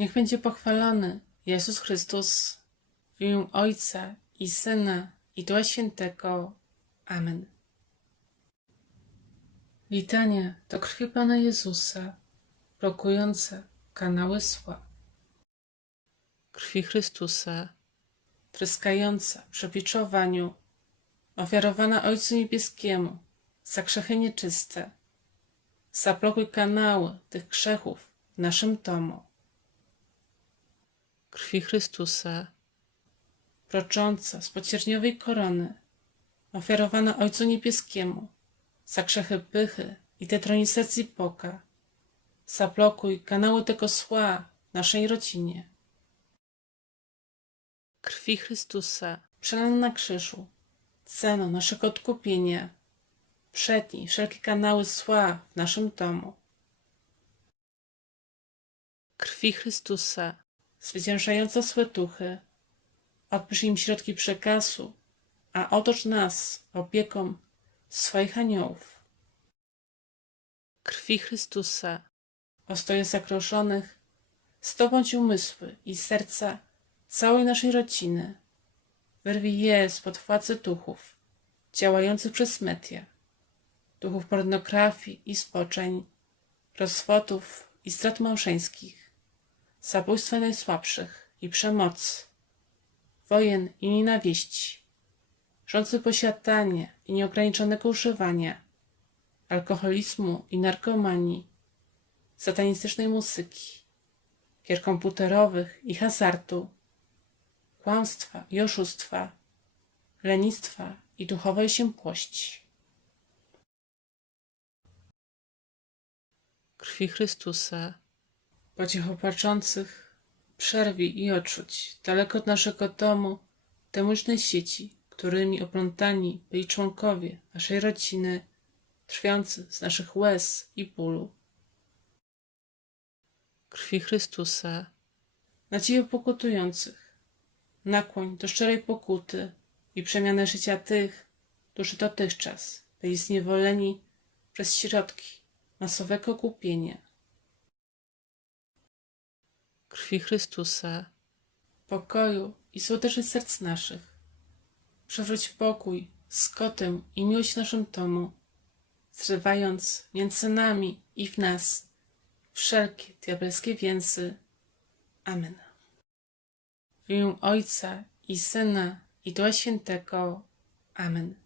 Niech będzie pochwalony Jezus Chrystus w imię Ojca i Syna i Ducha Świętego. Amen. Litanie do krwi Pana Jezusa, blokujące kanały zła. Krwi Chrystusa, tryskająca przy biczowaniu, ofiarowana Ojcu Niebieskiemu za grzechy nieczyste. Zablokuj kanały tych grzechów w naszym domu. Krwi Chrystusa, procząca z pocierniowej korony, ofiarowana Ojcu Niebieskiemu za grzechy pychy i detronizacji Boga. Zablokuj kanały tego zła w naszej rodzinie. Krwi Chrystusa, przelana na krzyżu, ceną naszego odkupienia, przetnij wszelkie kanały zła w naszym domu. Krwi Chrystusa, zwyciężająca złe duchy, odbierz im środki przekazu, a otocz nas opieką swoich aniołów. Krwi Chrystusa, ostoje zagrożonych, zdobądź umysły i serca całej naszej rodziny. Wyrwij je spod władzy duchów, działających przez media, duchów pornografii i spoczeń, rozwodów i zdrad małżeńskich, zabójstwa najsłabszych i przemocy, wojen i nienawiści, rządzy posiadania i nieograniczonego używania, alkoholizmu i narkomanii, satanistycznej muzyki, gier komputerowych i hazardu, kłamstwa i oszustwa, lenistwa i duchowej siępłości. Krwi Chrystusa, po cicho płaczących, przerwij i odczuć daleko od naszego domu demoniczne sieci, którymi oplątani byli członkowie naszej rodziny, trwiący z naszych łez i bólu. Krwi Chrystusa, nadzieję pokutujących, nakłoń do szczerej pokuty i przemianę życia tych, którzy dotychczas byli zniewoleni przez środki masowego kupienia. Krwi Chrystusa, pokoju i słodyczy serc naszych. Przywróć pokój, skotę i miłość naszym domu, zrywając między nami i w nas wszelkie diabelskie więzy. Amen. W imię Ojca i Syna i Ducha Świętego. Amen.